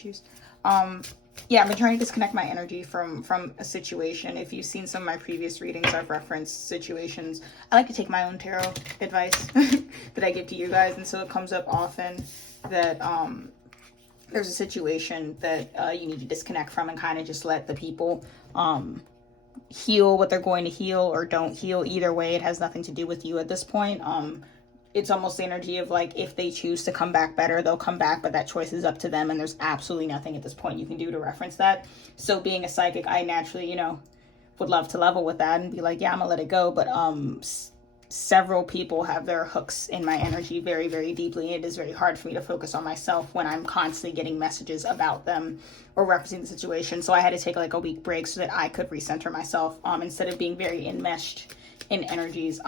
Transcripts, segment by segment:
issues. Yeah, I've been trying to disconnect my energy from a situation. If you've seen some of my previous readings, I've referenced situations. I like to take my own tarot advice that I give to you guys, and so it comes up often that there's a situation that you need to disconnect from and kind of just let the people heal what they're going to heal or don't heal. Either way, it has nothing to do with you at this point. It's almost the energy of like, if they choose to come back better, they'll come back, but that choice is up to them, and there's absolutely nothing at this point you can do to reference that. So being a psychic, I naturally, would love to level with that and be like, yeah, I'm gonna let it go, but several people have their hooks in my energy very, very deeply. It is very hard for me to focus on myself when I'm constantly getting messages about them or referencing the situation. So I had to take like a week break so that I could recenter myself, instead of being very enmeshed in energies.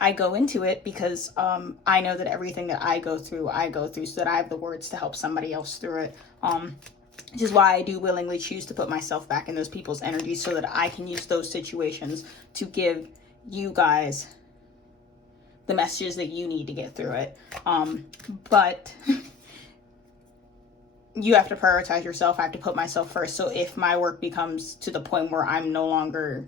I go into it because I know that everything that I go through so that I have the words to help somebody else through it. Which is why I do willingly choose to put myself back in those people's energies so that I can use those situations to give you guys the messages that you need to get through it. But you have to prioritize yourself. I have to put myself first. So if my work becomes to the point where I'm no longer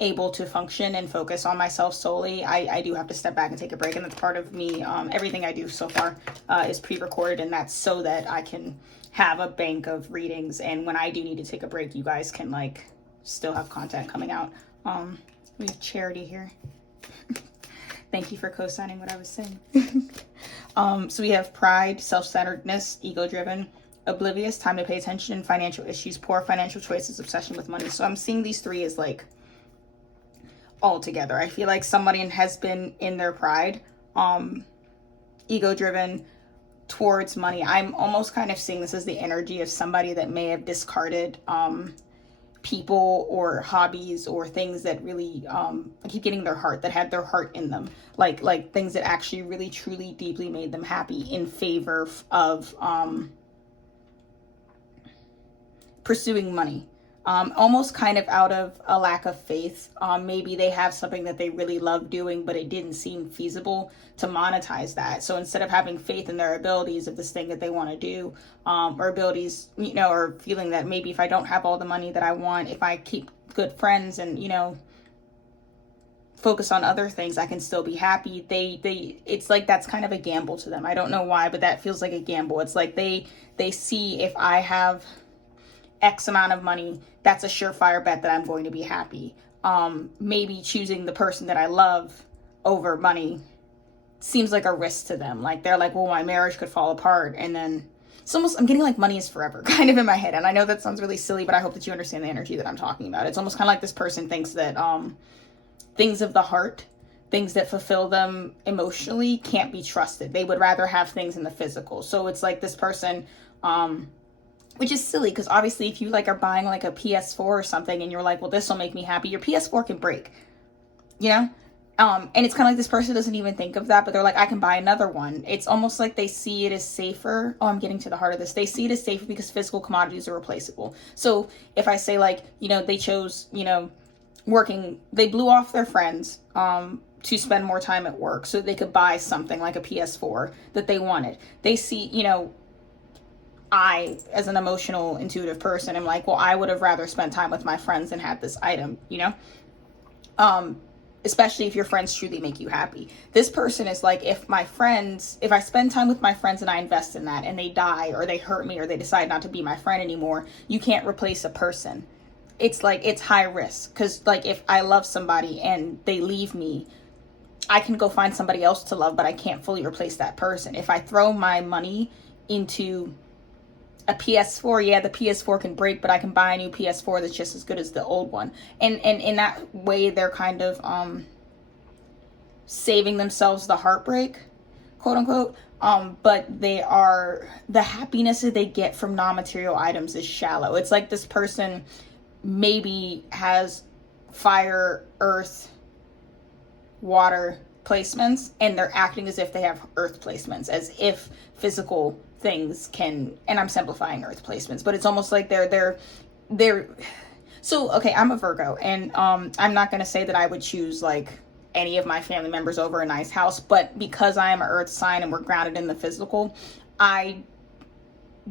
able to function and focus on myself solely, I do have to step back and take a break, and that's part of me. Everything I do so far is pre-recorded, and that's so that I can have a bank of readings, and when I do need to take a break, you guys can like still have content coming out. We have Charity here. Thank you for co-signing what I was saying. So we have pride, self-centeredness, ego-driven, oblivious, time to pay attention, financial issues, poor financial choices, obsession with money. So I'm seeing these three as like all together. I feel like somebody has been in their pride, ego-driven towards money. I'm almost kind of seeing this as the energy of somebody that may have discarded people or hobbies or things that really I keep getting their heart, that had their heart in them, like things that actually really truly deeply made them happy, in favor of pursuing money. Almost kind of out of a lack of faith. Maybe they have something that they really love doing, but it didn't seem feasible to monetize that. So instead of having faith in their abilities of this thing that they want to do, or abilities, or feeling that maybe if I don't have all the money that I want, if I keep good friends and, focus on other things, I can still be happy. It's like that's kind of a gamble to them. I don't know why, but that feels like a gamble. It's like they see, if I have X amount of money, that's a surefire bet that I'm going to be happy. Maybe choosing the person that I love over money seems like a risk to them. Like they're like, well, my marriage could fall apart. And then it's almost, I'm getting like money is forever kind of in my head. And I know that sounds really silly, but I hope that you understand the energy that I'm talking about. It's almost kind of like this person thinks that things of the heart, things that fulfill them emotionally, can't be trusted. They would rather have things in the physical. So it's like this person, which is silly, because obviously if you like are buying like a PS4 or something and you're like, well, this will make me happy, your PS4 can break, and it's kind of like this person doesn't even think of that, but they're like, I can buy another one. It's almost like they see it as safer. Oh, I'm getting to the heart of this. They see it as safer because physical commodities are replaceable. So if I say like, they chose, they blew off their friends to spend more time at work so they could buy something like a PS4 that they wanted. They see, I, as an emotional, intuitive person, am like, well, I would have rather spent time with my friends than had this item, especially if your friends truly make you happy. This person is like, if I spend time with my friends and I invest in that and they die or they hurt me or they decide not to be my friend anymore, you can't replace a person. It's like, it's high risk, because like if I love somebody and they leave me, I can go find somebody else to love, but I can't fully replace that person. If I throw my money into a PS4, yeah, the PS4 can break, but I can buy a new PS4 that's just as good as the old one. And in that way, they're kind of saving themselves the heartbreak, quote unquote. But the happiness that they get from non-material items is shallow. It's like this person maybe has fire, earth, water placements, and they're acting as if they have earth placements, as if physical things can, and I'm simplifying earth placements, but it's almost like they're so, okay, I'm a Virgo, and I'm not going to say that I would choose like any of my family members over a nice house, but because I am an earth sign and we're grounded in the physical, I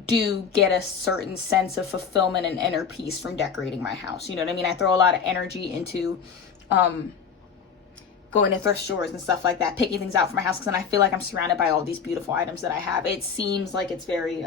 do get a certain sense of fulfillment and inner peace from decorating my house. You know what I mean? I throw a lot of energy into going to thrift stores and stuff like that, picking things out for my house, because then I feel like I'm surrounded by all these beautiful items that I have. It seems like it's very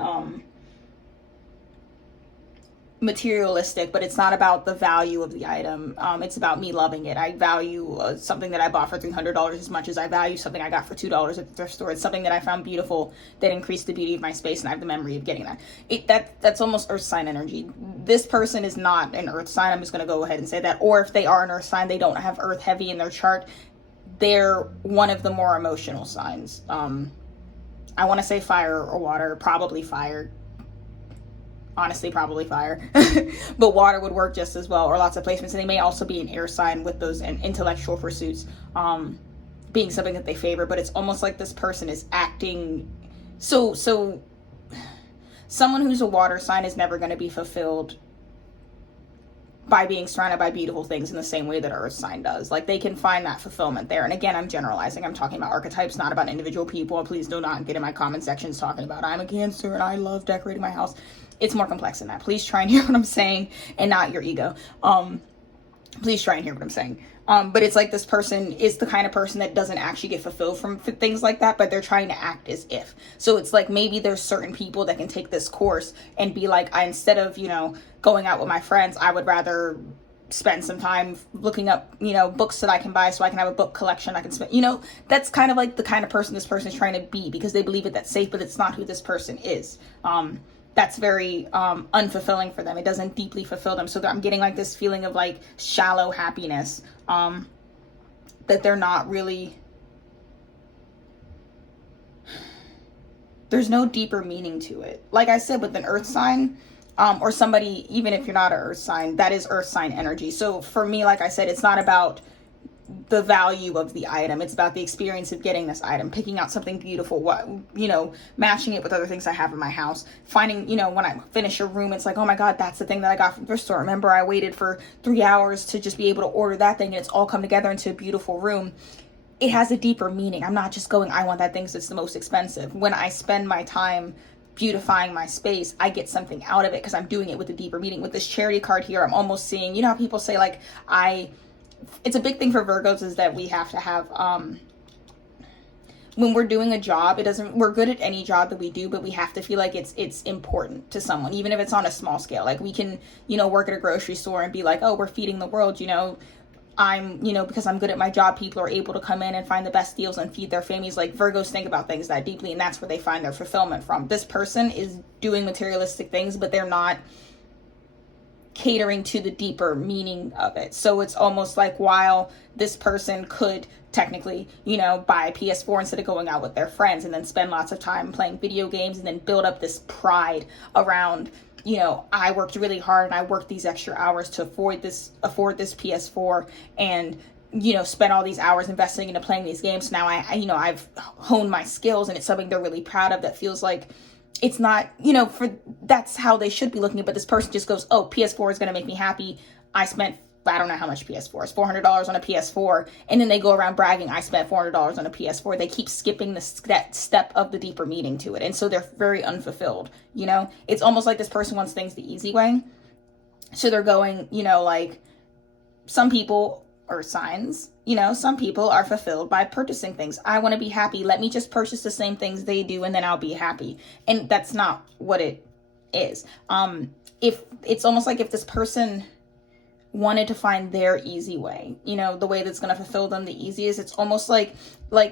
materialistic, but it's not about the value of the item. It's about me loving it. I value something that I bought for $300 as much as I value something I got for $2 at the thrift store. It's something that I found beautiful that increased the beauty of my space, and I have the memory of getting that. That's almost earth sign energy. This person is not an earth sign. I'm just going to go ahead and say that. Or if they are an earth sign, they don't have earth heavy in their chart. They're one of the more emotional signs. I want to say fire or water, probably fire. Honestly, probably fire, but water would work just as well, or lots of placements. And they may also be an air sign with those intellectual pursuits being something that they favor. But it's almost like this person is acting so someone who's a water sign is never going to be fulfilled by being surrounded by beautiful things in the same way that earth sign does. Like, they can find that fulfillment there. And again, I'm generalizing. I'm talking about archetypes, not about individual people. Please do not get in my comment sections talking about I'm a Cancer and I love decorating my house. It's more complex than that. Please try and hear what I'm saying and not your ego. Please try and hear what I'm saying. But it's like this person is the kind of person that doesn't actually get fulfilled from things like that, but they're trying to act as if. So it's like, maybe there's certain people that can take this course and be like, instead of, going out with my friends, I would rather spend some time looking up, books that I can buy so I can have a book collection I can spend, that's kind of like the kind of person this person is trying to be, because they believe that's safe, but it's not who this person is. That's very unfulfilling for them. It doesn't deeply fulfill them. So I'm getting like this feeling of like shallow happiness, that they're not really, there's no deeper meaning to it. Like I said, with an earth sign, or somebody, even if you're not an earth sign, that is earth sign energy. So for me, like I said, it's not about the value of the item. It's about the experience of getting this item, picking out something beautiful, matching it with other things I have in my house, finding, when I finish a room, it's like, oh my God, that's the thing that I got from the thrift store. Remember, I waited for 3 hours to just be able to order that thing, and it's all come together into a beautiful room. It has a deeper meaning. I'm not just going, I want that thing because it's the most expensive. When I spend my time beautifying my space, I get something out of it because I'm doing it with a deeper meaning. With this charity card here, I'm almost seeing, how people say like, it's a big thing for Virgos is that we have to have, when we're doing a job, we're good at any job that we do, but we have to feel like it's important to someone, even if it's on a small scale. Like, we can, work at a grocery store and be like, oh, we're feeding the world, I'm, because I'm good at my job, people are able to come in and find the best deals and feed their families. Like, Virgos think about things that deeply, and that's where they find their fulfillment from. This person is doing materialistic things, but they're not catering to the deeper meaning of it. So it's almost like, while this person could technically, buy a PS4 instead of going out with their friends, and then spend lots of time playing video games, and then build up this pride around, I worked really hard and I worked these extra hours to afford this PS4, and spend all these hours investing into playing these games. So now I've honed my skills, and it's something they're really proud of. That feels like it's not, that's how they should be looking at it. But this person just goes, oh, PS4 is going to make me happy. I spent, I don't know how much PS4 is, $400 on a PS4. And then they go around bragging, I spent $400 on a PS4. They keep skipping the step of the deeper meaning to it. And so they're very unfulfilled. It's almost like this person wants things the easy way. So they're going, like, some people are signs, some people are fulfilled by purchasing things. I want to be happy. Let me just purchase the same things they do, and then I'll be happy. And that's not what it is. If it's almost like if this person wanted to find their easy way, the way that's going to fulfill them the easiest, it's almost like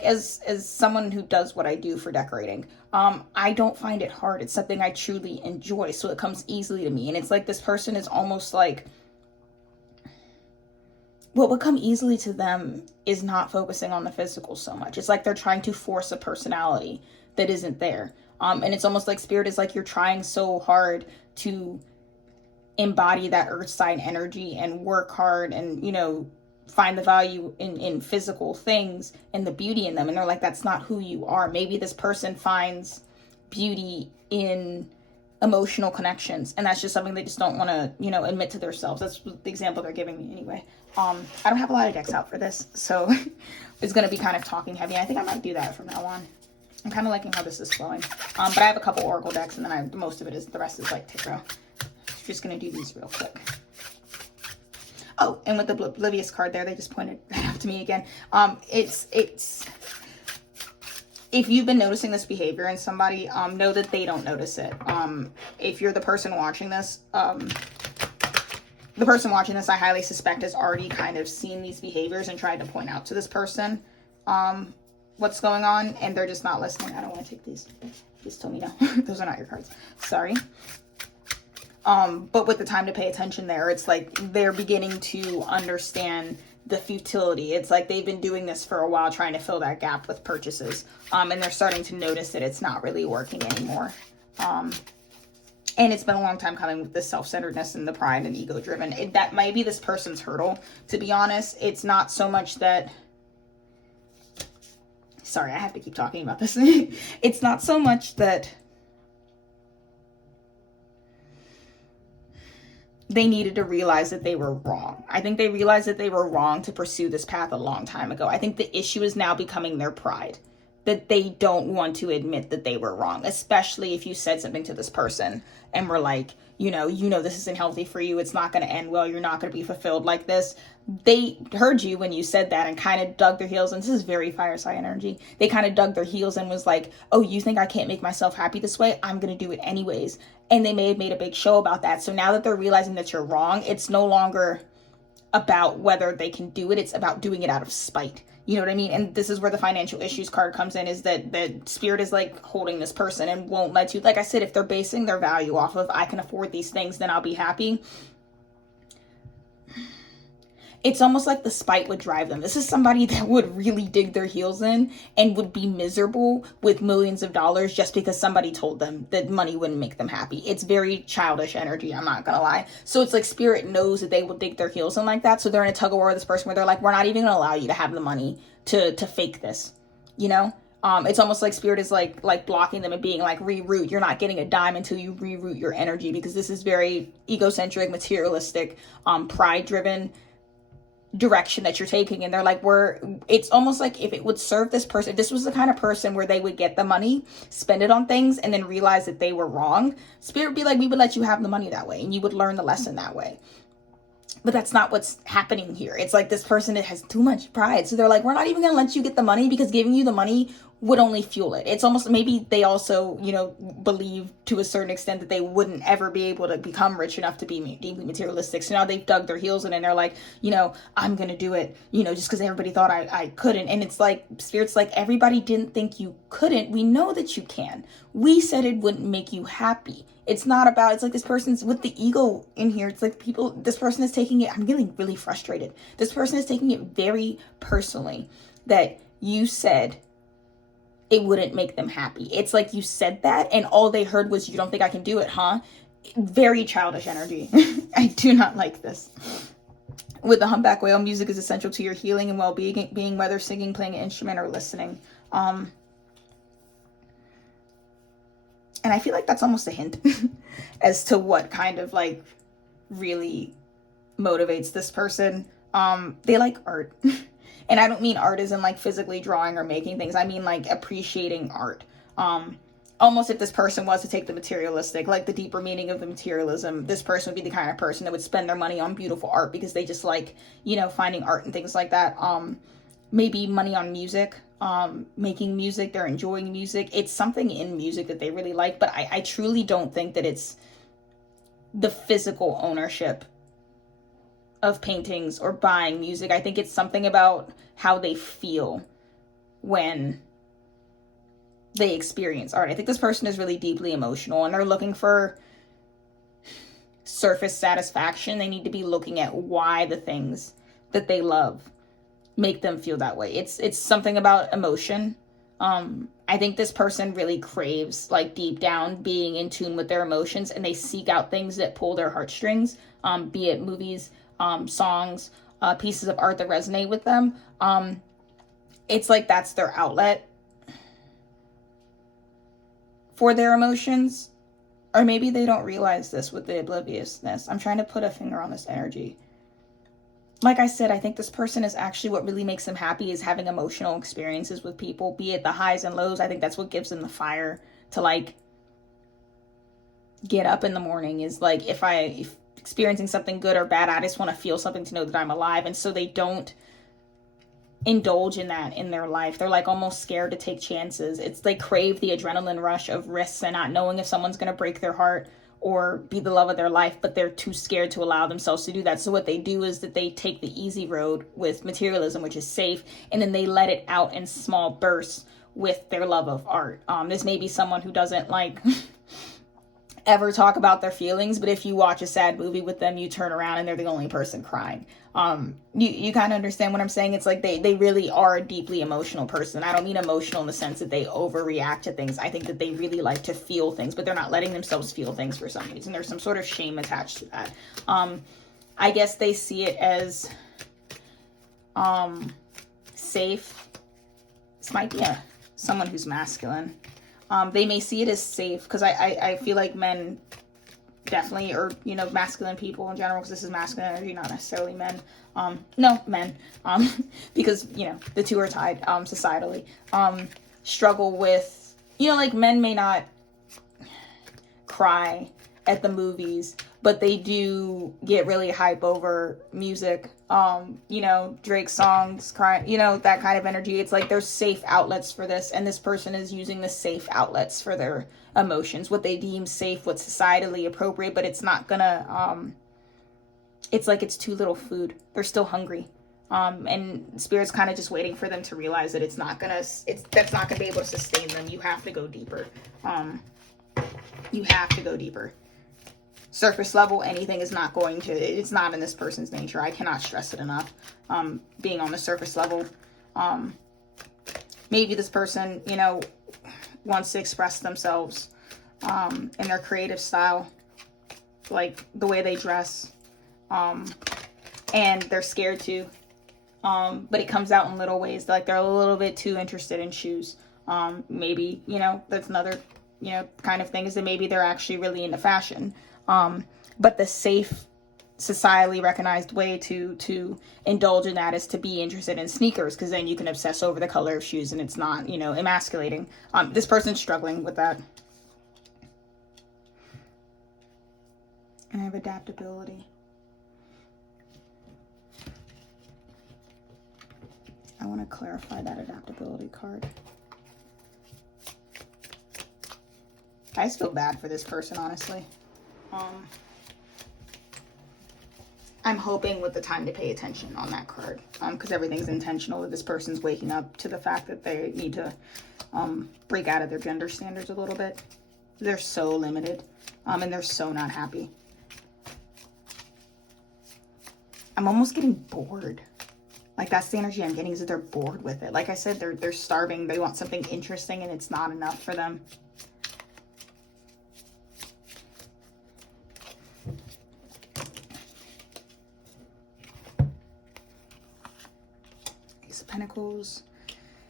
as someone who does what I do for decorating, I don't find it hard. It's something I truly enjoy. So it comes easily to me. And it's like this person is almost like, what would come easily to them is not focusing on the physical so much. It's like they're trying to force a personality that isn't there. And it's almost like Spirit is like, you're trying so hard to embody that earth sign energy and work hard and, find the value in physical things and the beauty in them. And they're like, that's not who you are. Maybe this person finds beauty in emotional connections, and that's just something they just don't want to, admit to themselves. That's the example they're giving me anyway. I don't have a lot of decks out for this, so it's going to be kind of talking heavy. I think I might do that from now on. I'm kind of liking how this is flowing. But I have a couple oracle decks, and then most of it is, the rest is like tarot. Just going to do these real quick. Oh, and with the oblivious card there, they just pointed that out to me again. It's if you've been noticing this behavior in somebody, know that they don't notice it. If you're the person watching this, I highly suspect has already kind of seen these behaviors and tried to point out to this person what's going on, and they're just not listening. I don't want to take these. Just tell me no. Those are not your cards. Sorry. But with the time to pay attention there, it's like they're beginning to understand the futility. It's like they've been doing this for a while, trying to fill that gap with purchases. And they're starting to notice that it's not really working anymore. And it's been a long time coming with this self-centeredness and the pride and ego-driven. That might be this person's hurdle, to be honest. It's not so much that... Sorry, I have to keep talking about this. It's not so much that they needed to realize that they were wrong. I think they realized that they were wrong to pursue this path a long time ago. I think the issue is now becoming their pride, that they don't want to admit that they were wrong, especially if you said something to this person and were like, you know, this isn't healthy for you. It's not going to end well. You're not going to be fulfilled like this. They heard you when you said that and kind of dug their heels. And this is very fire sign energy. They kind of dug their heels and was like, oh, you think I can't make myself happy this way? I'm going to do it anyways. And they may have made a big show about that. So now that they're realizing that you're wrong, it's no longer about whether they can do it. It's about doing it out of spite. You know what I mean? And this is where the financial issues card comes in, is that the spirit is like holding this person and won't let you. Like I said, if they're basing their value off of, I can afford these things, then I'll be happy. It's almost like the spite would drive them. This is somebody that would really dig their heels in and would be miserable with millions of dollars just because somebody told them that money wouldn't make them happy. It's very childish energy, I'm not gonna lie. So it's like spirit knows that they will dig their heels in like that. So they're in a tug of war with this person where they're like, we're not even gonna allow you to have the money to fake this, you know? It's almost like spirit is like blocking them and being like, reroute. You're not getting a dime until you reroute your energy, because this is very egocentric, materialistic, pride driven direction that you're taking. And they're like, it's almost like if it would serve this person, if this was the kind of person where they would get the money, spend it on things, and then realize that they were wrong, spirit would be like, we would let you have the money that way and you would learn the lesson that way. But that's not what's happening here. It's like this person has too much pride, so they're like, we're not even gonna let you get the money, because giving you the money would only fuel it. It's almost, maybe they also, you know, believe to a certain extent that they wouldn't ever be able to become rich enough to be deeply materialistic. So now they've dug their heels in and they're like, you know, I'm going to do it, you know, just because everybody thought I couldn't. And it's like, spirit's like, everybody didn't think you couldn't. We know that you can. We said it wouldn't make you happy. It's not about, it's like this person's with the ego in here. It's like this person is taking it, I'm getting really frustrated. This person is taking it very personally that you said it wouldn't make them happy. It's like you said that and all they heard was, you don't think I can do it, huh? Very childish energy. I do not like this. With the humpback whale, music is essential to your healing and well-being, whether singing, playing an instrument, or listening. And I feel like that's almost a hint as to what kind of like really motivates this person. They like art. And I don't mean art as in like physically drawing or making things. I mean like appreciating art. Almost if this person was to take the materialistic, like the deeper meaning of the materialism, this person would be the kind of person that would spend their money on beautiful art because they just like, you know, finding art and things like that. Maybe money on music, making music, they're enjoying music. It's something in music that they really like, but I truly don't think that it's the physical ownership of paintings or buying music. I think it's something about how they feel when they experience art. I think this person is really deeply emotional and they're looking for surface satisfaction. They need to be looking at why the things that they love make them feel that way. It's something about emotion. I think this person really craves, like deep down, being in tune with their emotions, and they seek out things that pull their heartstrings, be it movies, songs, pieces of art that resonate with them. It's like that's their outlet for their emotions. Or maybe they don't realize this with the obliviousness. I'm trying to put a finger on this energy. like I said, I think this person is actually, what really makes them happy is having emotional experiences with people, be it the highs and lows. I think that's what gives them the fire to like get up in the morning, is like, if experiencing something good or bad, I just want to feel something to know that I'm alive. And so they don't indulge in that in their life. They're like almost scared to take chances. It's, they crave the adrenaline rush of risks and not knowing if someone's going to break their heart or be the love of their life, but they're too scared to allow themselves to do that. So what they do is that they take the easy road with materialism, which is safe, and then they let it out in small bursts with their love of art. This may be someone who doesn't like ever talk about their feelings, but if you watch a sad movie with them, you turn around and they're the only person crying. You kind of understand what I'm saying? It's like they really are a deeply emotional person. I don't mean emotional in the sense that they overreact to things. I think that they really like to feel things, but they're not letting themselves feel things for some reason. There's some sort of shame attached to that. I guess they see it as safe. This might be someone who's masculine. They may see it as safe, because I feel like men definitely, or, you know, masculine people in general, because this is masculine energy, not necessarily men. No, men. Because, you know, the two are tied societally. Struggle with, you know, like men may not cry at the movies, but they do get really hype over music. You know, Drake songs, cry, you know, that kind of energy. It's like there's safe outlets for this, and this person is using the safe outlets for their emotions, what they deem safe, what's societally appropriate, but it's not gonna, it's like it's too little food. They're still hungry. And Spirit's kind of just waiting for them to realize that that's not gonna be able to sustain them. You have to go deeper. You have to go deeper. Surface level, anything is not going to, it's not in this person's nature. I cannot stress it enough. Being on the surface level, maybe this person, you know, wants to express themselves in their creative style, like the way they dress, and they're scared to, but it comes out in little ways. Like they're a little bit too interested in shoes. Maybe, you know, that's another, you know, kind of thing, is that maybe they're actually really into fashion. But the safe, societally recognized way to indulge in that is to be interested in sneakers, because then you can obsess over the color of shoes and it's not, you know, emasculating. This person's struggling with that. And I have adaptability. I want to clarify that adaptability card. I just feel bad for this person, honestly. I'm hoping with the time to pay attention on that card, because everything's intentional, that this person's waking up to the fact that they need to break out of their gender standards a little bit. They're so limited, and they're so not happy. I'm almost getting bored. Like, that's the energy I'm getting, is that they're bored with it. Like I said, they're starving. They want something interesting, and it's not enough for them. Ace of Pentacles,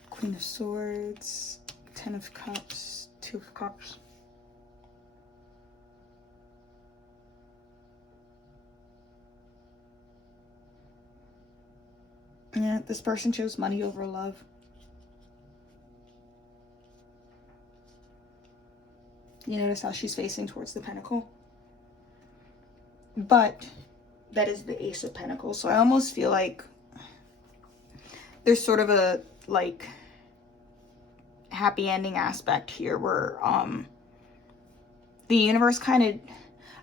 Queen of Swords, Ten of Cups, Two of Cups. Yeah, this person chose money over love. You notice how she's facing towards the Pentacle? But that is the Ace of Pentacles. So I almost feel like there's sort of a, like, happy ending aspect here where the universe kind of,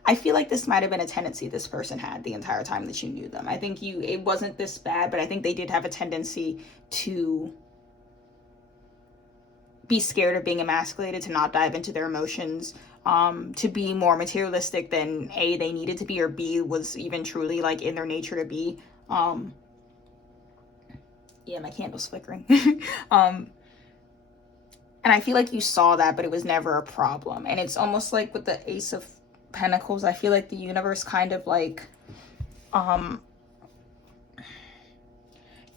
I feel like this might have been a tendency this person had the entire time that you knew them. I think it wasn't this bad, but I think they did have a tendency to be scared of being emasculated, to not dive into their emotions, to be more materialistic than A, they needed to be, or B, was even truly like in their nature to be. Yeah, my candle's flickering. And I feel like you saw that, but it was never a problem. And it's almost like with the Ace of Pentacles, I feel like the universe kind of like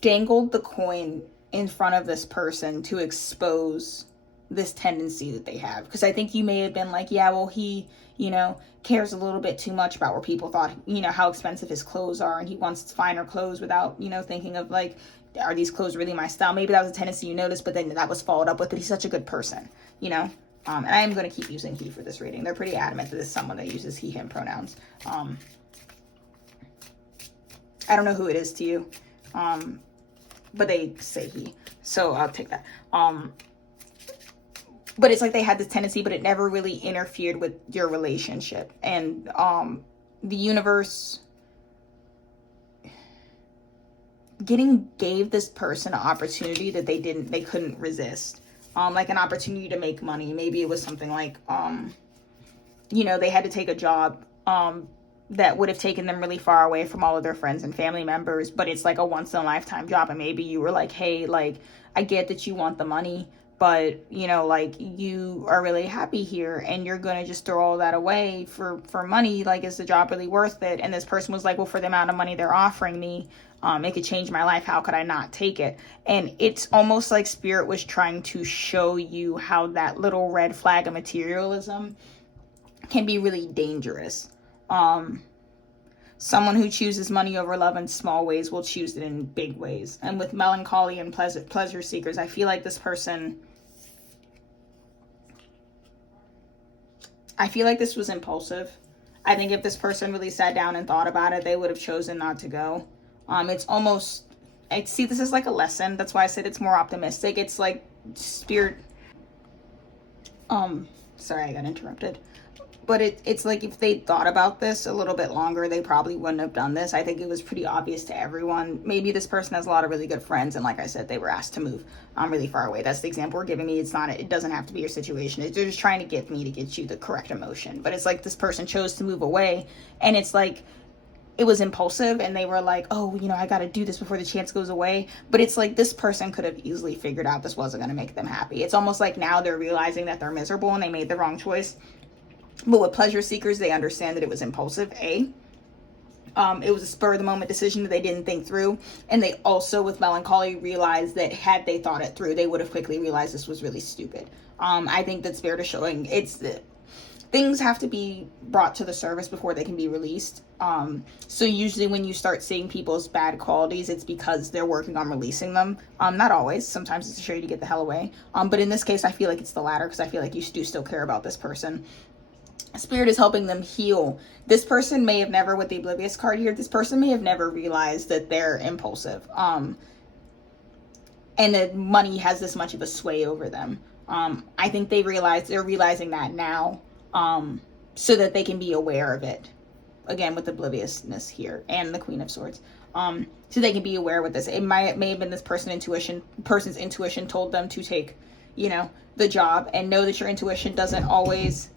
dangled the coin in front of this person to expose this tendency that they have. Because I think you may have been like, yeah, well, he, you know, cares a little bit too much about where people thought, you know, how expensive his clothes are, and he wants finer clothes without, you know, thinking of like, are these clothes really my style? Maybe that was a tendency you noticed, but then that was followed up with that he's such a good person, you know. And I am going to keep using he for this reading. They're pretty adamant that this is someone that uses he, him pronouns. I don't know who it is to you, but they say he, so I'll take that. But it's like they had this tendency, but it never really interfered with your relationship. And the universe gave this person an opportunity that they couldn't resist. Like an opportunity to make money. Maybe it was something like, you know, they had to take a job that would have taken them really far away from all of their friends and family members, but it's like a once in a lifetime job. And maybe you were like, hey, like, I get that you want the money, but, you know, like, you are really happy here and you're going to just throw all that away for money. Like, is the job really worth it? And this person was like, well, for the amount of money they're offering me, it could change my life. How could I not take it? And it's almost like Spirit was trying to show you how that little red flag of materialism can be really dangerous. Someone who chooses money over love in small ways will choose it in big ways. And with melancholy and pleasure seekers, I feel like this person, I feel like this was impulsive. I think if this person really sat down and thought about it, they would have chosen not to go. It's almost, I see this as like a lesson. That's why I said it's more optimistic. It's like Spirit, sorry, I got interrupted. But it's like if they thought about this a little bit longer, they probably wouldn't have done this. I think it was pretty obvious to everyone. Maybe this person has a lot of really good friends, and like I said, they were asked to move really far away. That's the example we're giving me. It's not, it doesn't have to be your situation. They're just trying to get me to get you the correct emotion. But it's like this person chose to move away, and it's like it was impulsive, and they were like, oh, you know, I got to do this before the chance goes away. But it's like this person could have easily figured out this wasn't going to make them happy. It's almost like now they're realizing that they're miserable and they made the wrong choice. But with pleasure seekers, they understand that it was impulsive, it was a spur of the moment decision that they didn't think through. And they also, with melancholy, realized that had they thought it through, they would have quickly realized this was really stupid. I think that Spirit is showing things have to be brought to the surface before they can be released. So usually when you start seeing people's bad qualities, it's because they're working on releasing them. Not always. Sometimes it's to show you to get the hell away. But in this case, I feel like it's the latter, because I feel like you do still care about this person. Spirit is helping them heal. This person may have never, with the Oblivious card here, this person may have never realized that they're impulsive. And that money has this much of a sway over them. I think they're realizing that now, so that they can be aware of it. Again, with obliviousness here and the Queen of Swords. So they can be aware with this. It may have been this person's intuition told them to take, you know, the job, and know that your intuition doesn't always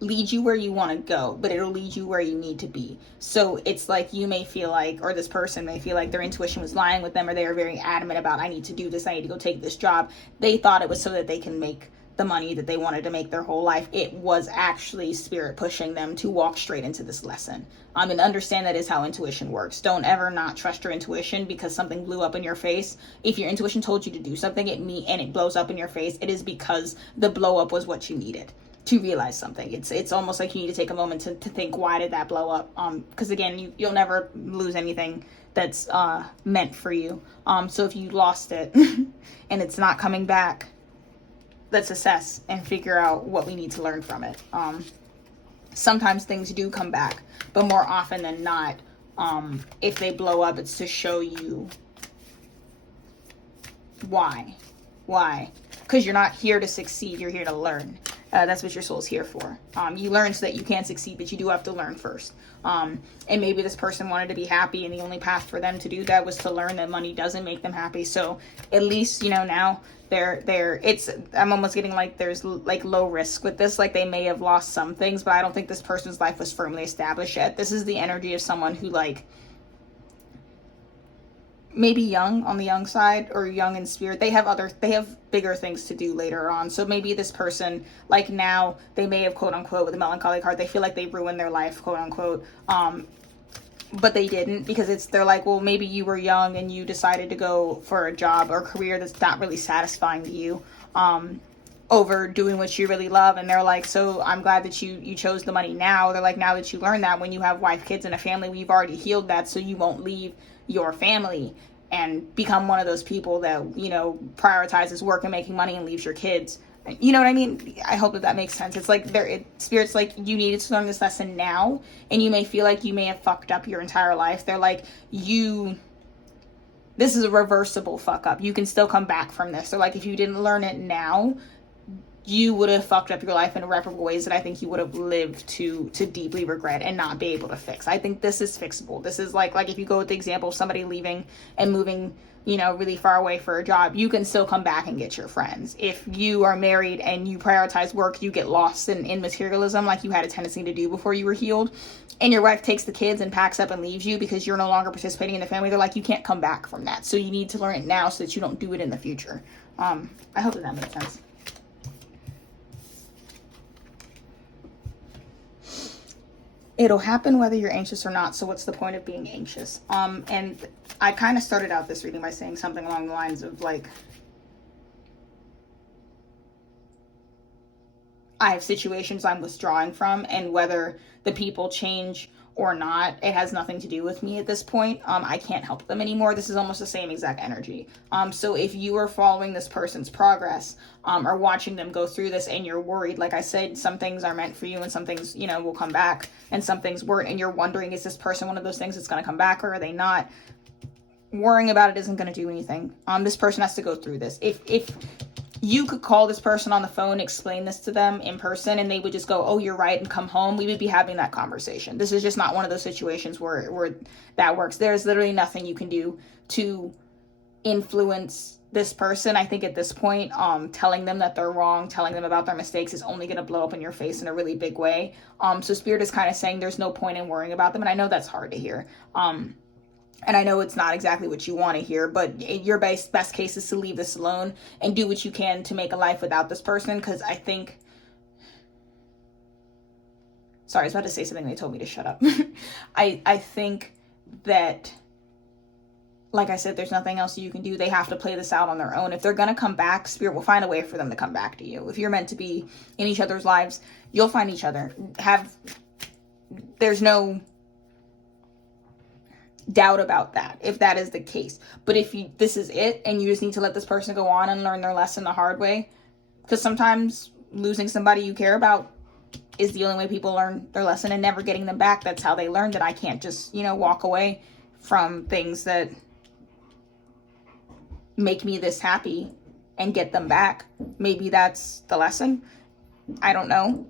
lead you where you want to go, but it'll lead you where you need to be. So it's like you may feel like, or this person may feel like their intuition was lying with them, or they are very adamant about, I need to do this, I need to go take this job. They thought it was so that they can make the money that they wanted to make their whole life. It was actually Spirit pushing them to walk straight into this lesson. And understand that is how intuition works. Don't ever not trust your intuition because something blew up in your face. If your intuition told you to do something and it blows up in your face, it is because the blow up was what you needed to realize something. It's almost like you need to take a moment to think, why did that blow up? Because again, you'll never lose anything that's meant for you. So if you lost it and it's not coming back, let's assess and figure out what we need to learn from it. Sometimes things do come back, but more often than not, if they blow up, it's to show you why. Because you're not here to succeed, you're here to learn. That's what your soul's here for. You learn so that you can succeed, but you do have to learn first. And maybe this person wanted to be happy, and the only path for them to do that was to learn that money doesn't make them happy. So at least, you know, now I'm almost getting like there's like low risk with this. Like they may have lost some things, but I don't think this person's life was firmly established yet. This is the energy of someone who, like, maybe young, on the young side, or young in spirit. They have bigger things to do later on. So maybe this person, like now, they may have, quote unquote, with the melancholy card, they feel like they ruined their life, quote unquote. But they didn't, because they're like, well, maybe you were young and you decided to go for a job or career that's not really satisfying to you. over doing what you really love. And they're like, so I'm glad that you chose the money now. They're like, now that you learned that, when you have wife, kids, and a family, we've already healed that, so you won't leave your family and become one of those people that, you know, prioritizes work and making money and leaves your kids. You know what I mean? I hope that makes sense. It's like Spirit's like, you needed to learn this lesson now, and you may feel like you may have fucked up your entire life. They're like, this is a reversible fuck up. You can still come back from this. They're like, if you didn't learn it now, you would have fucked up your life in irreparable ways that I think you would have lived to deeply regret and not be able to fix. I think this is fixable. This is like if you go with the example of somebody leaving and moving, you know, really far away for a job, you can still come back and get your friends. If you are married and you prioritize work, you get lost in materialism like you had a tendency to do before you were healed, and your wife takes the kids and packs up and leaves you because you're no longer participating in the family. They're like, you can't come back from that. So you need to learn it now so that you don't do it in the future. I hope that makes sense. It'll happen whether you're anxious or not, so what's the point of being anxious? And I kind of started out this reading by saying something along the lines of like, I have situations I'm withdrawing from, and whether the people change or not, it has nothing to do with me at this point. I can't help them anymore. This is almost the same exact energy. So if you are following this person's progress, or watching them go through this, and you're worried, like I said, some things are meant for you and some things, you know, will come back, and some things weren't, and you're wondering, is this person one of those things that's going to come back, or are they not? Worrying about it isn't going to do anything. This person has to go through this. If you could call this person on the phone, explain this to them in person, and they would just go, oh, you're right, and come home, we would be having that conversation. This is just not one of those situations where that works. There's literally nothing you can do to influence this person. I think at this point, telling them that they're wrong, telling them about their mistakes is only going to blow up in your face in a really big way. So Spirit is kind of saying there's no point in worrying about them, and I know that's hard to hear. And I know it's not exactly what you want to hear, but your best case is to leave this alone and do what you can to make a life without this person. Because I think, sorry, I was about to say something, they told me to shut up. I think that, like I said, there's nothing else you can do. They have to play this out on their own. If they're going to come back, Spirit will find a way for them to come back to you. If you're meant to be in each other's lives, you'll find each other. There's no doubt about that, if that is the case. But if this is it, and you just need to let this person go on and learn their lesson the hard way, because sometimes losing somebody you care about is the only way people learn their lesson, and never getting them back, that's how they learn that I can't just, you know, walk away from things that make me this happy and get them back. Maybe that's the lesson. I don't know.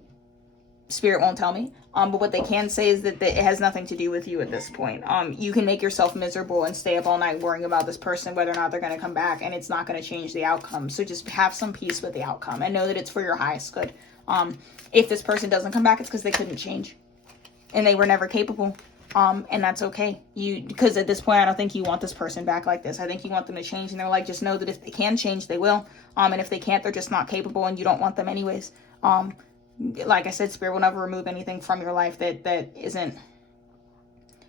Spirit won't tell me. But what they can say is that it has nothing to do with you at this point. You can make yourself miserable and stay up all night worrying about this person, whether or not they're going to come back, and it's not going to change the outcome. So just have some peace with the outcome and know that it's for your highest good. If this person doesn't come back, it's because they couldn't change and they were never capable. And that's okay. Because at this point, I don't think you want this person back like this. I think you want them to change, and they're like, just know that if they can change, they will. And if they can't, they're just not capable, and you don't want them anyways. Like I said, Spirit will never remove anything from your life that isn't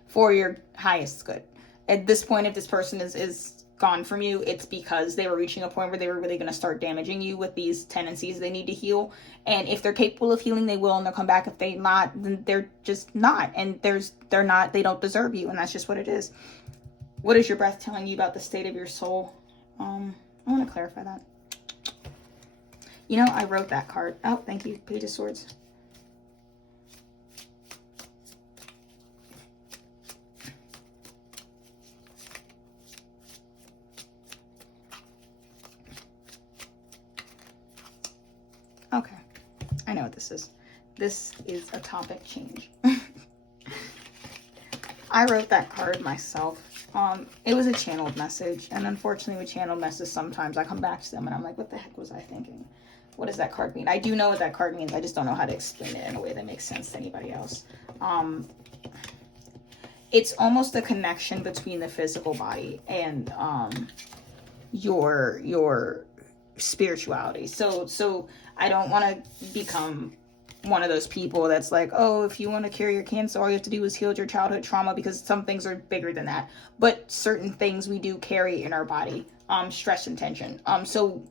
for your highest good. At this point, if this person is gone from you, it's because they were reaching a point where they were really going to start damaging you with these tendencies they need to heal. And if they're capable of healing, they will, and they'll come back. If they're not, then they're just not. And they don't deserve you, and that's just what it is. What is your breath telling you about the state of your soul? I want to clarify that. You know, I wrote that card. Oh, thank you. Page of Swords. Okay. I know what this is. This is a topic change. I wrote that card myself. It was a channeled message, and unfortunately with channeled messages, sometimes I come back to them and I'm like, what the heck was I thinking? What does that card mean? I do know what that card means. I just don't know how to explain it in a way that makes sense to anybody else. It's almost a connection between the physical body and your spirituality. So I don't want to become one of those people that's like, oh, if you want to cure your cancer, all you have to do is heal your childhood trauma, because some things are bigger than that. But certain things we do carry in our body, stress and tension. So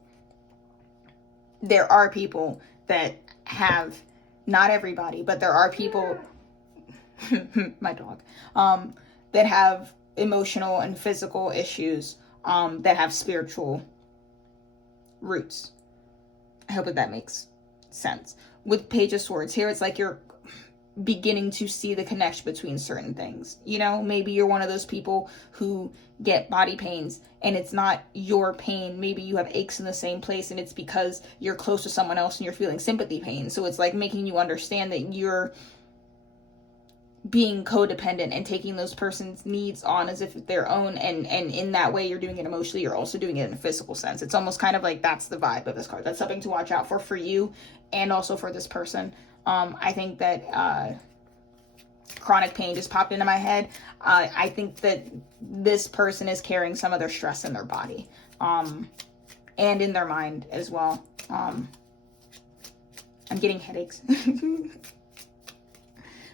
there are people that have, not everybody, but there are people, my dog, that have emotional and physical issues, that have spiritual roots. I hope that makes sense. With Page of Swords here, it's like you're beginning to see the connection between certain things. You know, maybe you're one of those people who get body pains and it's not your pain. Maybe you have aches in the same place and it's because you're close to someone else and you're feeling sympathy pain. So it's like making you understand that you're being codependent and taking those person's needs on as if their own, and in that way you're doing it emotionally, you're also doing it in a physical sense. It's almost kind of like that's the vibe of this card. That's something to watch out for you and also for this person. I think that chronic pain just popped into my head. I think that this person is carrying some of their stress in their body, and in their mind as well. I'm getting headaches.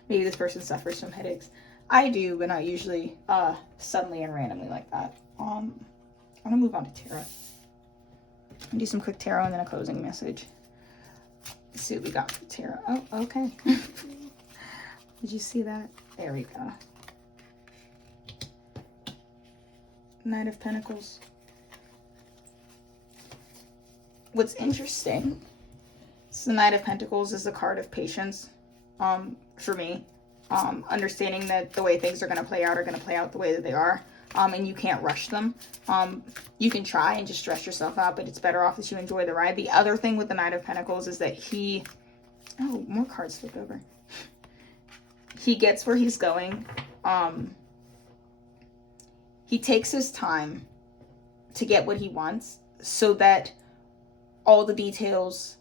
Maybe this person suffers from headaches. I do, but not usually suddenly and randomly like that. I'm gonna move on to tarot. And do some quick tarot and then a closing message. Let's see what we got for tarot. Oh, okay. Did you see that? There we go. Knight of Pentacles. What's interesting is the Knight of Pentacles is the card of patience. For me, understanding that the way things are going to play out the way that they are, and you can't rush them. You can try and just stress yourself out, but it's better off that you enjoy the ride. The other thing with the Knight of Pentacles is that oh, more cards flipped over. He gets where he's going. He takes his time to get what he wants so that all the details,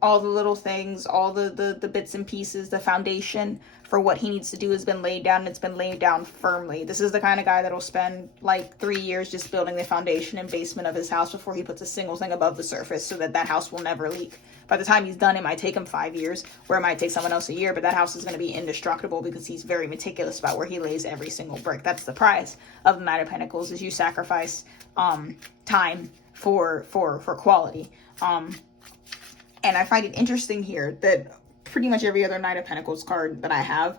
all the little things, all the bits and pieces, the foundation for what he needs to do has been laid down, and it's been laid down firmly. This is the kind of guy that'll spend like 3 years just building the foundation and basement of his house before he puts a single thing above the surface so that that house will never leak. By the time he's done, it might take him 5 years, where it might take someone else a year, but that house is going to be indestructible because he's very meticulous about where he lays every single brick. That's the price of the Knight of Pentacles, is you sacrifice time for quality. And I find it interesting here that pretty much every other Knight of Pentacles card that I have,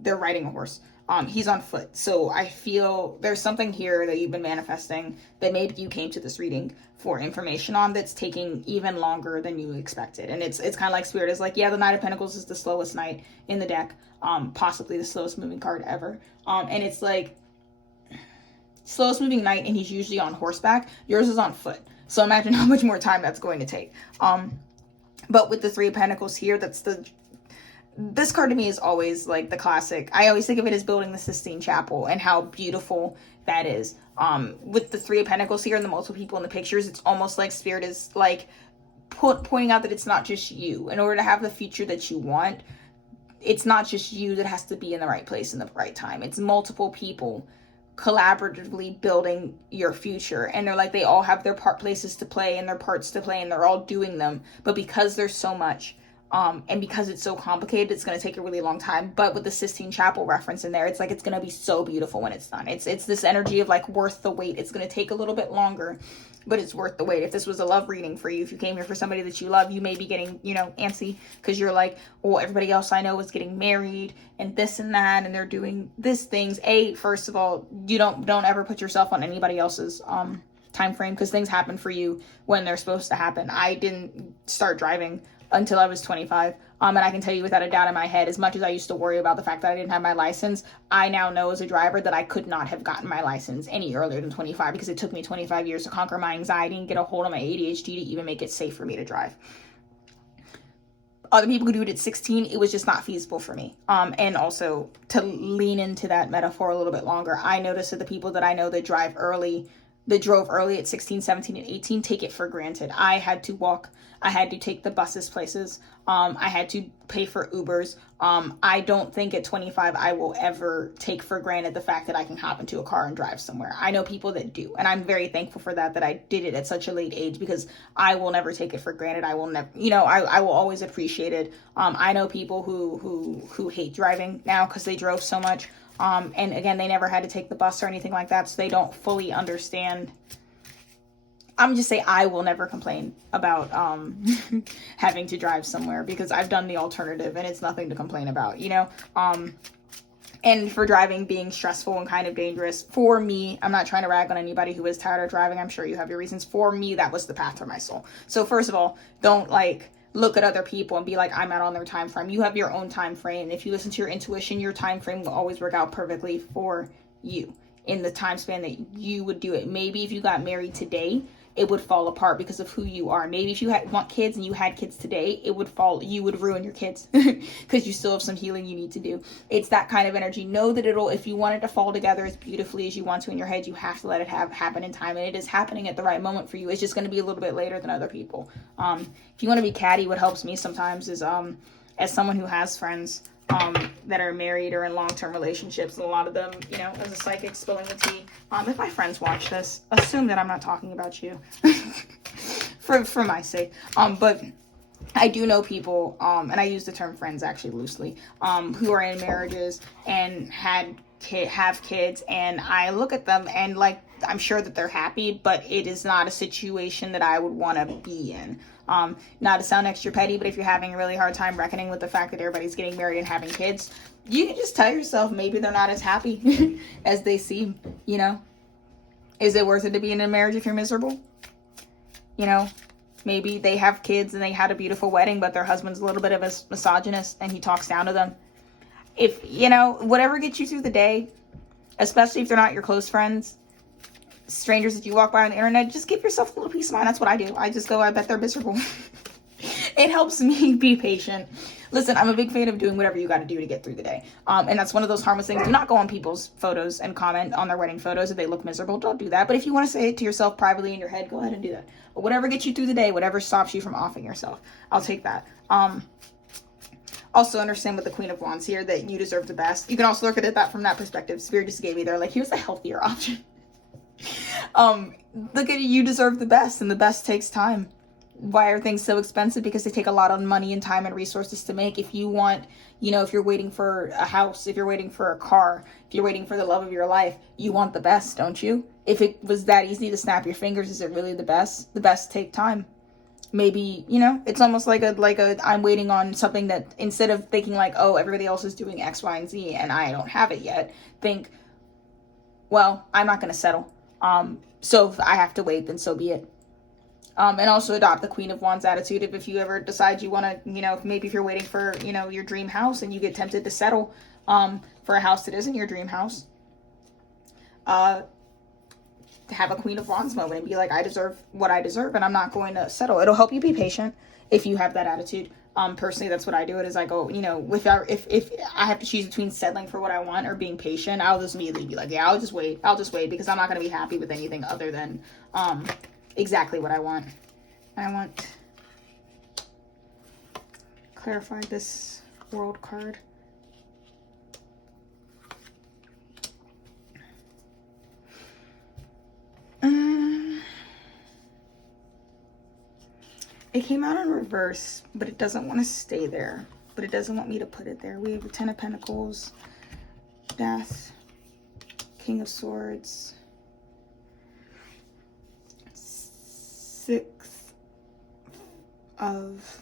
they're riding a horse. He's on foot. So I feel there's something here that you've been manifesting that maybe you came to this reading for information on that's taking even longer than you expected. And it's kind of like Spirit is like, yeah, the Knight of Pentacles is the slowest knight in the deck, possibly the slowest moving card ever. And it's like, slowest moving knight, and he's usually on horseback. Yours is on foot. So imagine how much more time that's going to take. But with the Three of Pentacles here, this card to me is always like the classic. I always think of it as building the Sistine Chapel and how beautiful that is. With the Three of Pentacles here and the multiple people in the pictures, it's almost like Spirit is like pointing out that it's not just you. In order to have the future that you want, it's not just you that has to be in the right place in the right time. It's multiple people collaboratively building your future, and they're like, they all have their places to play and their parts to play, and they're all doing them, but because there's so much and because it's so complicated, it's going to take a really long time. But with the Sistine Chapel reference in there, it's like it's going to be so beautiful when it's done. It's this energy of like worth the wait. It's going to take a little bit longer, but it's worth the wait. If this was a love reading for you, if you came here for somebody that you love, you may be getting, antsy because you're like, well, everybody else I know is getting married and this and that, and they're doing this things. First of all, you don't ever put yourself on anybody else's time frame, because things happen for you when they're supposed to happen. I didn't start driving until I was 25. And I can tell you without a doubt in my head, as much as I used to worry about the fact that I didn't have my license, I now know as a driver that I could not have gotten my license any earlier than 25, because it took me 25 years to conquer my anxiety and get a hold of my ADHD to even make it safe for me to drive. Other people could do it at 16. It was just not feasible for me. And also, to lean into that metaphor a little bit longer, I noticed that the people that I know that drove early at 16, 17, and 18 take it for granted. I had to walk. I had to take the buses places. I had to pay for Ubers. I don't think at 25 I will ever take for granted the fact that I can hop into a car and drive somewhere. I know people that do, and I'm very thankful for that I did it at such a late age, because I will never take it for granted. I will never, I will always appreciate it. I know people who hate driving now because they drove so much. And again, they never had to take the bus or anything like that, so they don't fully understand I'm just say I will never complain about having to drive somewhere, because I've done the alternative and it's nothing to complain about, you know. And for driving being stressful and kind of dangerous, for me, I'm not trying to rag on anybody who is tired of driving. I'm sure you have your reasons. For me, that was the path for my soul. So first of all, don't like look at other people and be like, I'm not on their time frame. You have your own time frame. If you listen to your intuition, your time frame will always work out perfectly for you in the time span that you would do it. Maybe if you got married today, it would fall apart because of who you are. Maybe if you want kids and you had kids today, you would ruin your kids because you still have some healing you need to do. It's that kind of energy. Know that if you want it to fall together as beautifully as you want to in your head, you have to let it happen in time, and it is happening at the right moment for you. It's just going to be a little bit later than other people. If you want to be catty, what helps me sometimes is as someone who has friends that are married or in long-term relationships, and a lot of them, you know, as a psychic spilling the tea, if my friends watch this, assume that I'm not talking about you for my sake, but I do know people, and I use the term friends actually loosely, who are in marriages and have kids, and I look at them and like, I'm sure that they're happy, but it is not a situation that I would want to be in. Not to sound extra petty, but if you're having a really hard time reckoning with the fact that everybody's getting married and having kids, you can just tell yourself maybe they're not as happy as they seem, you know? Is it worth it to be in a marriage if you're miserable? You know, maybe they have kids and they had a beautiful wedding, but their husband's a little bit of a misogynist and he talks down to them. If, you know, whatever gets you through the day, especially if they're not your close friends, strangers that you walk by on the internet, just give yourself a little peace of mind. That's what I do. I just go, I bet they're miserable. It helps me be patient. Listen, I'm a big fan of doing whatever you got to do to get through the day. And that's one of those harmless things. Do not go on people's photos and comment on their wedding photos if they look miserable. Don't do that. But if you want to say it to yourself privately in your head, go ahead and do that. But whatever gets you through the day, whatever stops you from offing yourself, I'll take that. Also understand with the Queen of Wands here that you deserve the best. You can also look at it from that perspective. Spirit just gave me there, like, here's a healthier option. Look at it, you deserve the best, and the best takes time. Why are things so expensive? Because they take a lot of money and time and resources to make. If you want, you know, if you're waiting for a house, if you're waiting for a car, if you're waiting for the love of your life, you want the best, don't you? If it was that easy to snap your fingers, is it really the best? The best take time. Maybe, you know, it's almost like I'm waiting on something that, instead of thinking like, oh, everybody else is doing X, Y, and Z and I don't have it yet, think, well, I'm not going to settle. So if I have to wait, then so be it. And also adopt the Queen of Wands attitude. If you ever decide you want to, you know, maybe if you're waiting for, you know, your dream house and you get tempted to settle for a house that isn't your dream house, have a Queen of Wands moment and be like, I deserve what I deserve and I'm not going to settle. It'll help you be patient if you have that attitude. Personally, that's what I do. It is I go, you know, if I have to choose between settling for what I want or being patient, I'll just immediately be like, yeah, I'll just wait because I'm not going to be happy with anything other than exactly what I want. I want clarify this World card. It came out in reverse, but it doesn't want to stay there. But it doesn't want me to put it there. We have the Ten of Pentacles, Death, King of Swords, Six of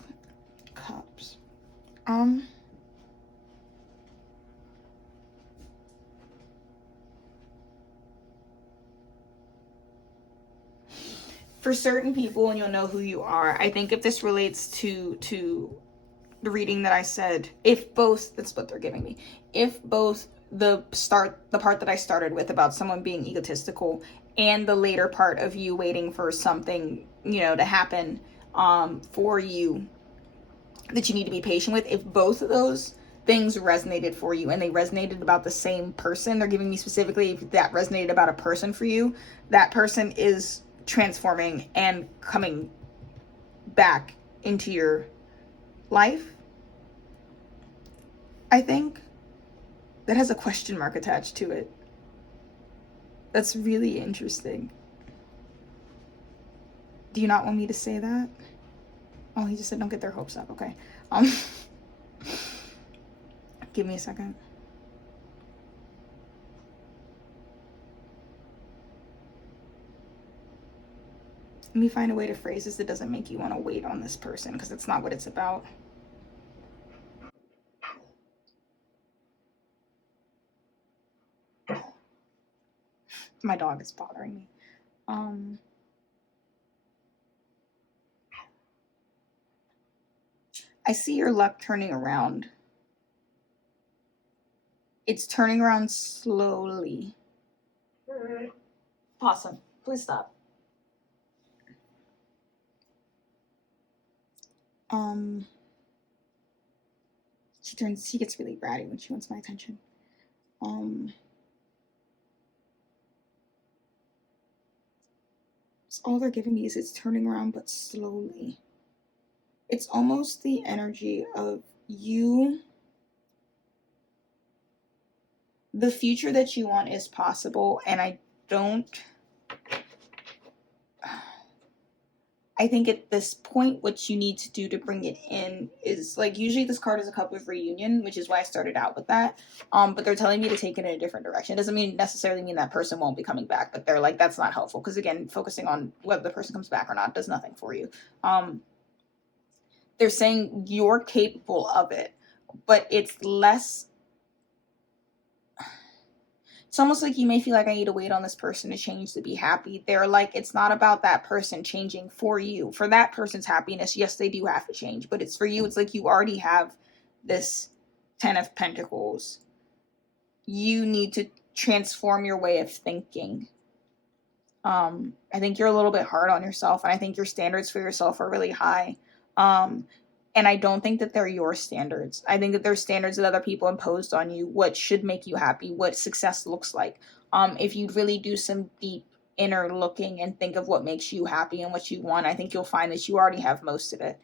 Cups. For certain people, and you'll know who you are, I think if this relates to the reading that I said, if both, that's what they're giving me, if both the part that I started with about someone being egotistical and the later part of you waiting for something, you know, to happen for you that you need to be patient with, if both of those things resonated for you and they resonated about the same person, they're giving me specifically if that resonated about a person for you, that person is transforming and coming back into your life. I think that has a question mark attached to it. That's really interesting. Do you not want me to say that? Oh, he just said don't get their hopes up. Okay. Give me a second. Let me find a way to phrase this that doesn't make you want to wait on this person, because it's not what it's about. My dog is bothering me. I see your luck turning around. It's turning around slowly. Possum, please stop. She gets really bratty when she wants my attention. So all they're giving me is it's turning around, but slowly. It's almost the energy of you. The future that you want is possible, and I think at this point, what you need to do to bring it in is, like, usually this card is a cup of reunion, which is why I started out with that. But they're telling me to take it in a different direction. It doesn't necessarily mean that person won't be coming back, but they're like, that's not helpful. Because again, focusing on whether the person comes back or not does nothing for you. They're saying you're capable of it, but it's less. It's almost like you may feel like, I need to wait on this person to change to be happy. They're like, it's not about that person changing for you. For that person's happiness, yes, they do have to change. But it's for you, it's like you already have this 10 of Pentacles. You need to transform your way of thinking. I think you're a little bit hard on yourself. And I think your standards for yourself are really high. And I don't think that they're your standards. I think that they're standards that other people imposed on you, what should make you happy, what success looks like. If you really do some deep inner looking and think of what makes you happy and what you want, I think you'll find that you already have most of it.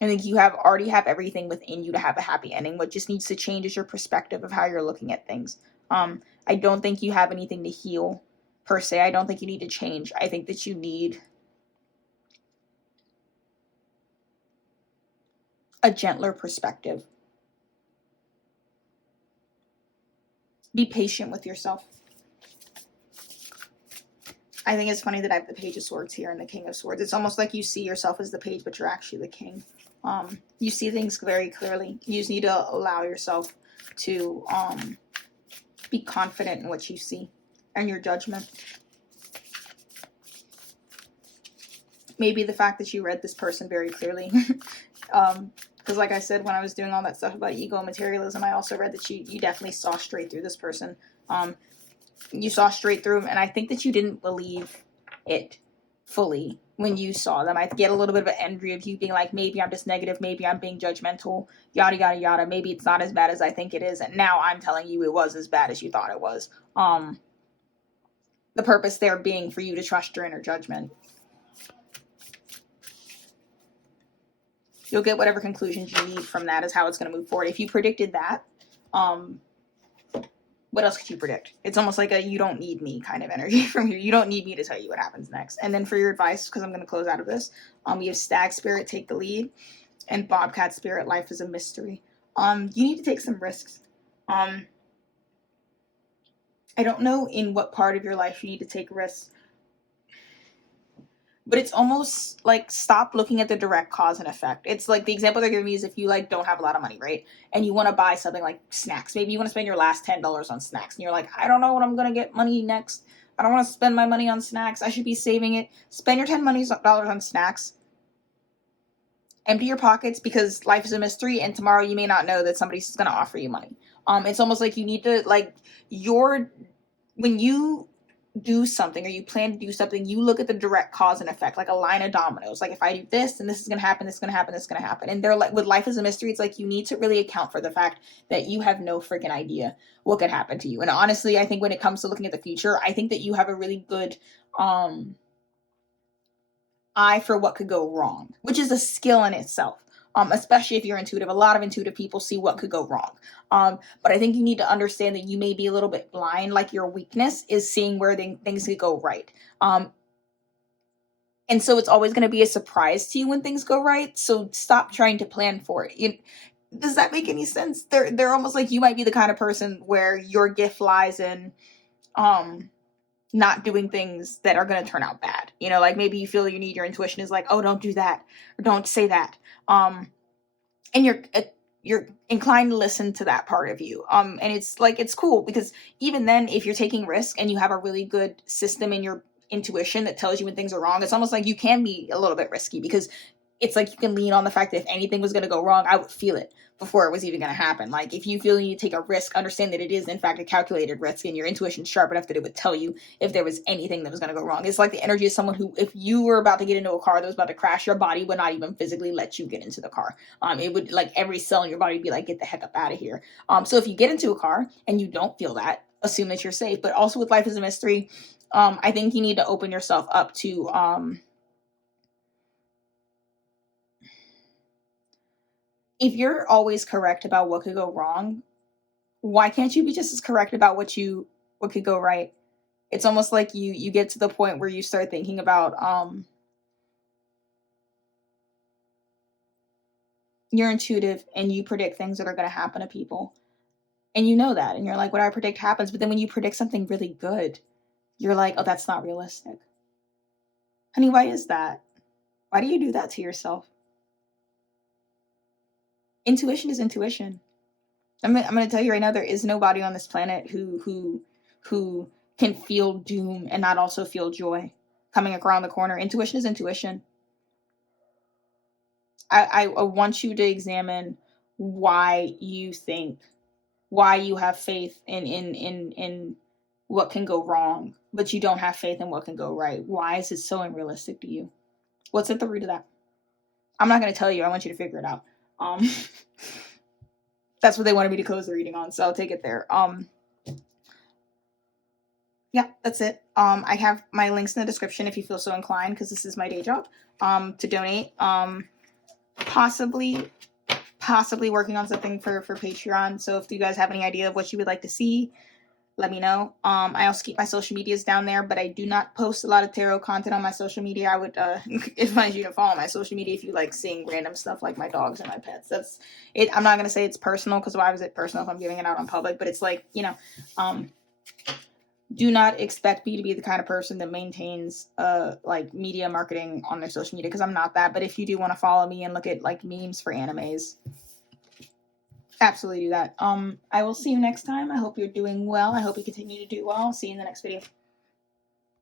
I think you already have everything within you to have a happy ending. What just needs to change is your perspective of how you're looking at things. I don't think you have anything to heal, per se. I don't think you need to change. I think that you need a gentler perspective. Be patient with yourself. I think it's funny that I have the Page of Swords here and the King of Swords. It's almost like you see yourself as the page, but you're actually the king. You see things very clearly. You just need to allow yourself to be confident in what you see and your judgment. Maybe the fact that you read this person very clearly. Because like I said, when I was doing all that stuff about ego and materialism, I also read that you definitely saw straight through this person. You saw straight through them, and I think that you didn't believe it fully when you saw them. I get a little bit of an envy of you being like, maybe I'm just negative, maybe I'm being judgmental, yada, yada, yada. Maybe it's not as bad as I think it is, and now I'm telling you it was as bad as you thought it was. The purpose there being for you to trust your inner judgment. You'll get whatever conclusions you need from that is how it's going to move forward. If you predicted that, what else could you predict? It's almost like a you don't need me kind of energy from you. You don't need me to tell you what happens next. And then for your advice, because I'm going to close out of this, we have Stag Spirit, take the lead, and Bobcat Spirit, life is a mystery. You need to take some risks. I don't know in what part of your life you need to take risks. But it's almost like stop looking at the direct cause and effect. It's like the example they're giving me is if you like don't have a lot of money, right? And you want to buy something like snacks. Maybe you want to spend your last $10 on snacks. And you're like, I don't know when I'm going to get money next. I don't want to spend my money on snacks. I should be saving it. Spend your $10 on snacks. Empty your pockets because life is a mystery. And tomorrow you may not know that somebody's going to offer you money. It's almost like you need to when you do something or you plan to do something, you look at the direct cause and effect, like a line of dominoes. Like if I do this, then this is going to happen, this is going to happen, this is going to happen. And they're like, with life as a mystery, it's like you need to really account for the fact that you have no freaking idea what could happen to you. And honestly, I think when it comes to looking at the future, I think that you have a really good eye for what could go wrong, which is a skill in itself. Especially if you're intuitive. A lot of intuitive people see what could go wrong. But I think you need to understand that you may be a little bit blind, like your weakness is seeing where things could go right. And so it's always going to be a surprise to you when things go right. So stop trying to plan for it. Does that make any sense? They're almost like you might be the kind of person where your gift lies in not doing things that are going to turn out bad. You know, like maybe you feel you need, your intuition is like, oh, don't do that, or don't say that. And you're inclined to listen to that part of you. And it's like, it's cool, because even then, if you're taking risk and you have a really good system in your intuition that tells you when things are wrong, it's almost like you can be a little bit risky, because it's like you can lean on the fact that if anything was going to go wrong, I would feel it before it was even going to happen. Like, if you feel you need to take a risk, understand that it is in fact a calculated risk, and your intuition's sharp enough that it would tell you if there was anything that was going to go wrong. It's like the energy of someone who, if you were about to get into a car that was about to crash, your body would not even physically let you get into the car. It would, like, every cell in your body would be like, get the heck up out of here. So if you get into a car and you don't feel that, assume that you're safe. But also with Life is a Mystery, I think you need to open yourself up to if you're always correct about what could go wrong, why can't you be just as correct about what could go right? It's almost like you get to the point where you start thinking about you're intuitive and you predict things that are going to happen to people, and you know that, and you're like, what I predict happens. But then when you predict something really good, you're like, oh, that's not realistic. Honey, why is that? Why do you do that to yourself? Intuition is intuition. I'm going to tell you right now, there is nobody on this planet who can feel doom and not also feel joy coming around the corner. Intuition is intuition. I want you to examine why you think, why you have faith in what can go wrong, but you don't have faith in what can go right. Why is it so unrealistic to you? What's at the root of that? I'm not going to tell you. I want you to figure it out. That's what they wanted me to close the reading on, so I'll take it there. Yeah, that's it. I have my links in the description if you feel so inclined, because this is my day job, to donate. Possibly working on something for Patreon. So if you guys have any idea of what you would like to see, let me know. I also keep my social medias down there, but I do not post a lot of tarot content on my social media. I would advise you to follow my social media if you like seeing random stuff like my dogs and my pets. That's it. I'm not going to say it's personal, because why was it personal if I'm giving it out on public? But it's like, you know, do not expect me to be the kind of person that maintains like media marketing on their social media, because I'm not that. But if you do want to follow me and look at like memes for animes, absolutely do that. I will see you next time. I hope you're doing well. I hope you continue to do well. I'll see you in the next video.